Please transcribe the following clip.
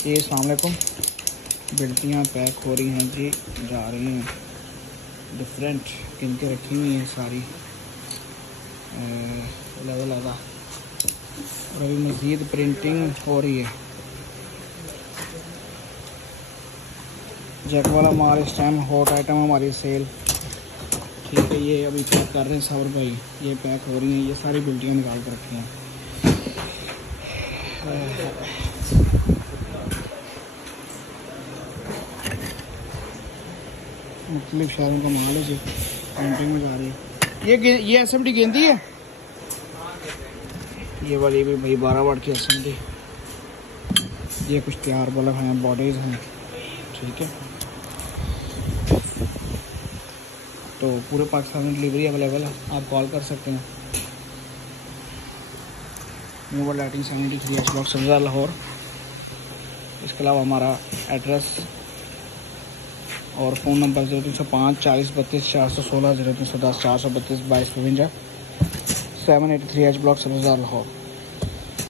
जी अस्सलाम वालेकुम। बिल्टियाँ पैक हो रही हैं जी, जा रही हैं डिफरेंट गिन के रखी हुई हैं सारी लेवल आधा। और अभी मज़ीद प्रिंटिंग हो रही है। जैक वाला माल इस टाइम हॉट आइटम हमारी सेल, ठीक है। ये अभी पैक कर रहे हैं साबर भाई, ये पैक हो रही हैं। ये सारी बिल्टियाँ निकाल कर रखी हैं। मुख्तलिफ शहरों का माल है जी, प्रिंटिंग में जा रही है। ये SMD गेंदी है, ये वाली भी भाई 12 वाट की SMD। ये कुछ तैयार बल्ब हैं, बॉडीज़ हैं, ठीक है। तो पूरे पाकिस्तान में डिलीवरी अवेलेबल है, आप कॉल कर सकते हैं। New world lighting 73H block Sabza Lahore. इसके अलावा हमारा एड्रेस और phone number 0305 40 32 416, 0310 432 2252, 783H block Sabza Lahore.